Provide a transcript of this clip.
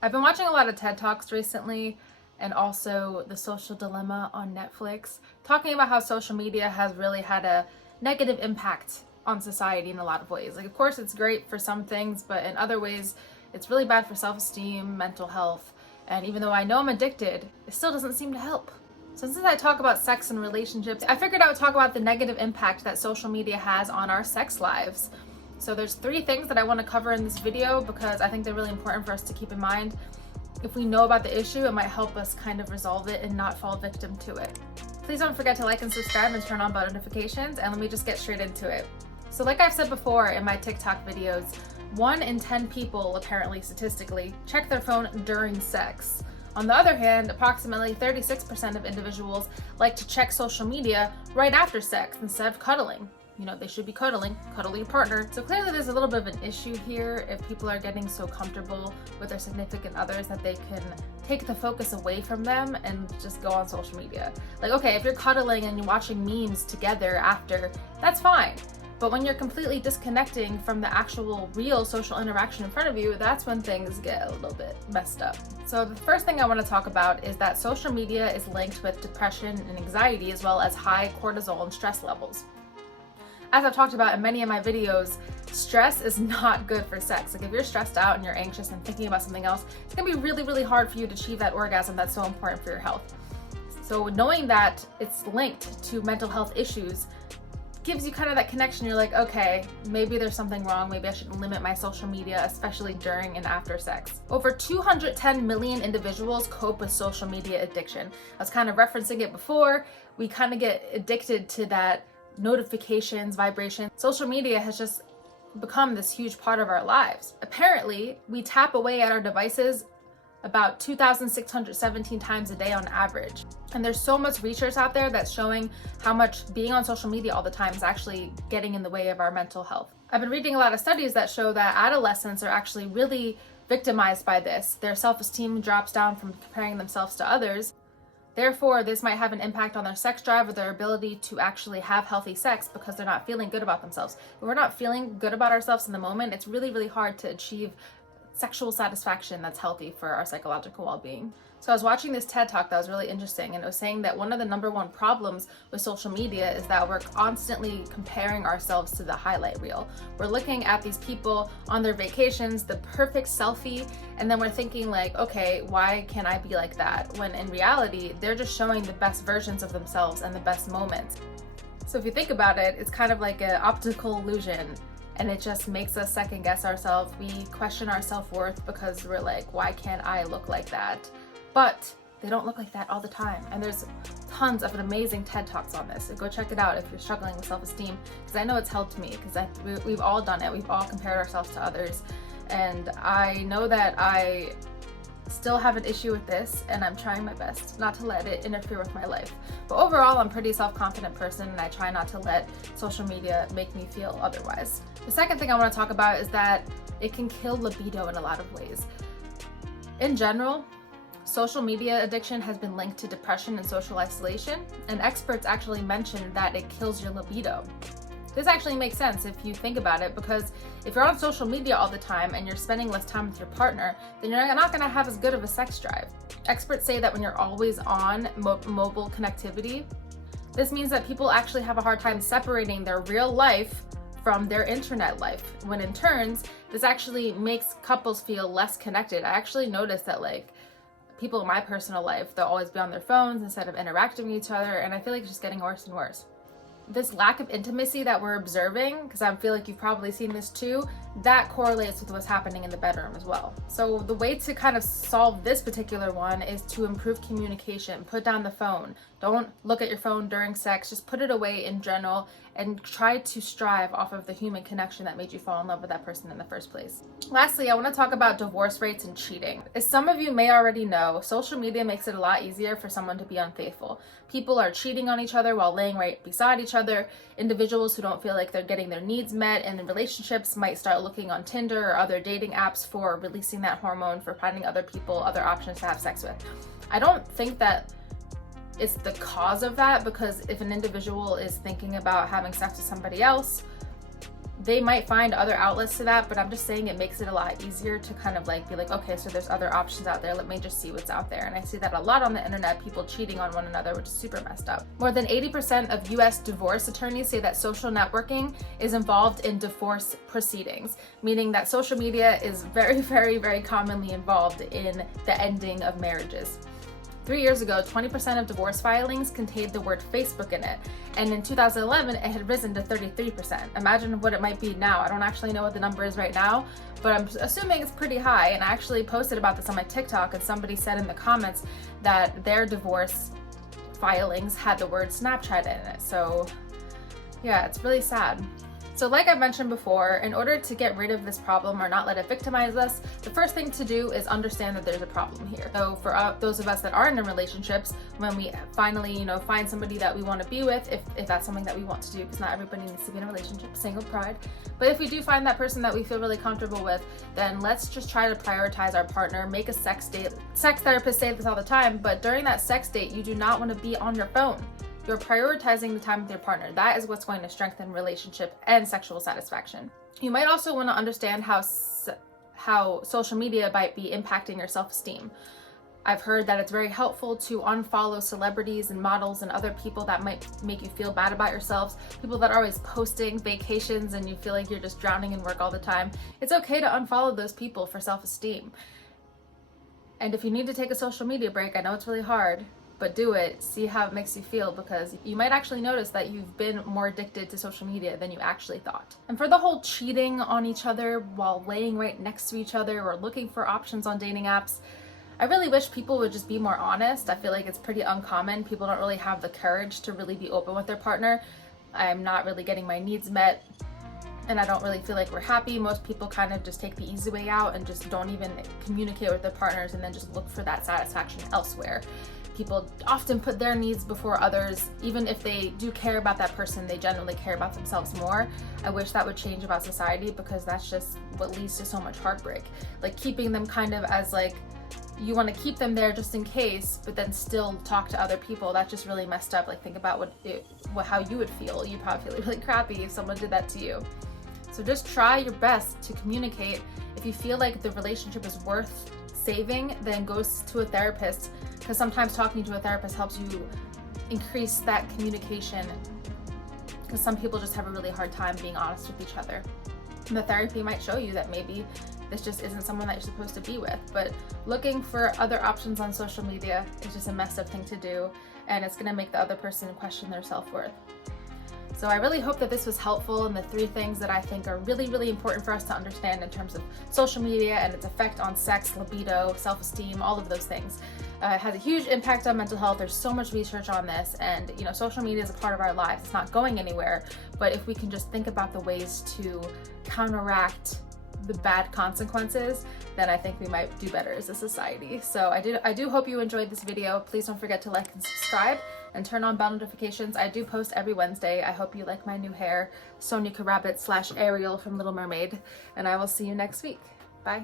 I've been watching a lot of TED Talks recently and also The Social Dilemma on Netflix, talking about how social media has really had a negative impact on society in a lot of ways. Like, of course, it's great for some things, but in other ways, it's really bad for self-esteem, mental health, and even though I know I'm addicted, it still doesn't seem to help. So since I talk about sex and relationships, I figured I would talk about the negative impact that social media has on our sex lives. So there's 3 things that I want to cover in this video because I think they're really important for us to keep in mind. If we know about the issue, it might help us kind of resolve it and not fall victim to it. Please don't forget to like and subscribe and turn on bell notifications, and let me just get straight into it. So like I've said before in my TikTok videos, 1 in 10 people, apparently statistically, check their phone during sex. On the other hand, approximately 36% of individuals like to check social media right after sex instead of cuddling. You know, they should be cuddling your partner. So clearly there's a little bit of an issue here if people are getting so comfortable with their significant others that they can take the focus away from them and just go on social media. Like, okay, if you're cuddling and you're watching memes together after, that's fine. But when you're completely disconnecting from the actual real social interaction in front of you, that's when things get a little bit messed up. So the first thing I want to talk about is that social media is linked with depression and anxiety, as well as high cortisol and stress levels. As I've talked about in many of my videos, stress is not good for sex. Like, if you're stressed out and you're anxious and thinking about something else, it's gonna be really, really hard for you to achieve that orgasm that's so important for your health. So knowing that it's linked to mental health issues gives you kind of that connection. You're like, okay, maybe there's something wrong. Maybe I should limit my social media, especially during and after sex. Over 210 million individuals cope with social media addiction. I was kind of referencing it before. We kind of get addicted to that notifications, vibrations. Social media has just become this huge part of our lives. Apparently, we tap away at our devices about 2,617 times a day on average. And there's so much research out there that's showing how much being on social media all the time is actually getting in the way of our mental health. I've been reading a lot of studies that show that adolescents are actually really victimized by this. Their self-esteem drops down from comparing themselves to others. Therefore, this might have an impact on their sex drive or their ability to actually have healthy sex because they're not feeling good about themselves. If we're not feeling good about ourselves in the moment, it's really, really hard to achieve sexual satisfaction that's healthy for our psychological well-being. So I was watching this TED Talk that was really interesting, and it was saying that one of the #1 problems with social media is that we're constantly comparing ourselves to the highlight reel. We're looking at these people on their vacations, the perfect selfie, and then we're thinking like, okay, why can't I be like that? When in reality, they're just showing the best versions of themselves and the best moments. So if you think about it, it's kind of like an optical illusion. And it just makes us second guess ourselves. We question our self-worth because we're like, why can't I look like that? But they don't look like that all the time. And there's tons of amazing TED Talks on this. So go check it out if you're struggling with self-esteem, because I know it's helped me, because we've all done it. We've all compared ourselves to others. And I know that I still have an issue with this, and I'm trying my best not to let it interfere with my life. But overall, I'm a pretty self-confident person, and I try not to let social media make me feel otherwise. The second thing I want to talk about is that it can kill libido in a lot of ways. In general, social media addiction has been linked to depression and social isolation, and experts actually mention that it kills your libido. This actually makes sense if you think about it, because if you're on social media all the time and you're spending less time with your partner, then you're not going to have as good of a sex drive. Experts say that when you're always on mobile connectivity, this means that people actually have a hard time separating their real life from their internet life, when in turns, this actually makes couples feel less connected. I actually noticed that, like, people in my personal life, they'll always be on their phones instead of interacting with each other, and I feel like it's just getting worse and worse. This lack of intimacy that we're observing, because I feel like you've probably seen this too, that correlates with what's happening in the bedroom as well. So the way to kind of solve this particular one is to improve communication. Put down the phone. Don't look at your phone during sex. Just put it away in general and try to strive off of the human connection that made you fall in love with that person in the first place. Lastly, I want to talk about divorce rates and cheating. As some of you may already know, social media makes it a lot easier for someone to be unfaithful. People are cheating on each other while laying right beside each other. Individuals who don't feel like they're getting their needs met and in relationships might start looking on Tinder or other dating apps for releasing that hormone, for finding other people, other options to have sex with. I don't think that it's the cause of that, because if an individual is thinking about having sex with somebody else, they might find other outlets to that, but I'm just saying it makes it a lot easier to kind of like be like, okay, so there's other options out there. Let me just see what's out there. And I see that a lot on the internet, people cheating on one another, which is super messed up. More than 80% of US divorce attorneys say that social networking is involved in divorce proceedings, meaning that social media is very, very, very commonly involved in the ending of marriages. 3 years ago, 20% of divorce filings contained the word Facebook in it. And in 2011, it had risen to 33%. Imagine what it might be now. I don't actually know what the number is right now, but I'm assuming it's pretty high. And I actually posted about this on my TikTok, and somebody said in the comments that their divorce filings had the word Snapchat in it. So yeah, it's really sad. So like I mentioned before, in order to get rid of this problem or not let it victimize us, the first thing to do is understand that there's a problem here. So for those of us that aren't in relationships, when we finally, find somebody that we want to be with, if that's something that we want to do, because not everybody needs to be in a relationship, single pride. But if we do find that person that we feel really comfortable with, then let's just try to prioritize our partner, make a sex date. Sex therapists say this all the time, but during that sex date, you do not want to be on your phone. You're prioritizing the time with your partner. That is what's going to strengthen relationship and sexual satisfaction. You might also want to understand how social media might be impacting your self-esteem. I've heard that it's very helpful to unfollow celebrities and models and other people that might make you feel bad about yourselves, people that are always posting vacations and you feel like you're just drowning in work all the time. It's okay to unfollow those people for self-esteem. And if you need to take a social media break, I know it's really hard, but do it. See how it makes you feel, because you might actually notice that you've been more addicted to social media than you actually thought. And for the whole cheating on each other while laying right next to each other or looking for options on dating apps, I really wish people would just be more honest. I feel like it's pretty uncommon. People don't really have the courage to really be open with their partner. I'm not really getting my needs met, and I don't really feel like we're happy. Most people kind of just take the easy way out and just don't even communicate with their partners and then just look for that satisfaction elsewhere. People often put their needs before others. Even if they do care about that person, they generally care about themselves more. I wish that would change about society, because that's just what leads to so much heartbreak. Like keeping them kind of as like, you want to keep them there just in case, but then still talk to other people. That's just really messed up. Like think about how you would feel. You'd probably feel really crappy if someone did that to you. So just try your best to communicate. If you feel like the relationship is worth saving, then go to a therapist, because sometimes talking to a therapist helps you increase that communication, because some people just have a really hard time being honest with each other. And the therapy might show you that maybe this just isn't someone that you're supposed to be with. But looking for other options on social media is just a messed up thing to do, and it's going to make the other person question their self-worth. So I really hope that this was helpful, and the 3 things that I think are really, really important for us to understand in terms of social media and its effect on sex, libido, self-esteem, all of those things. It has a huge impact on mental health. There's so much research on this, and social media is a part of our lives. It's not going anywhere, but if we can just think about the ways to counteract the bad consequences, then I think we might do better as a society. So I do hope you enjoyed this video. Please don't forget to like and subscribe and turn on bell notifications. I do post every Wednesday. I hope you like my new hair, Sonia Karabbit / Ariel from Little Mermaid, and I will see you next week. Bye.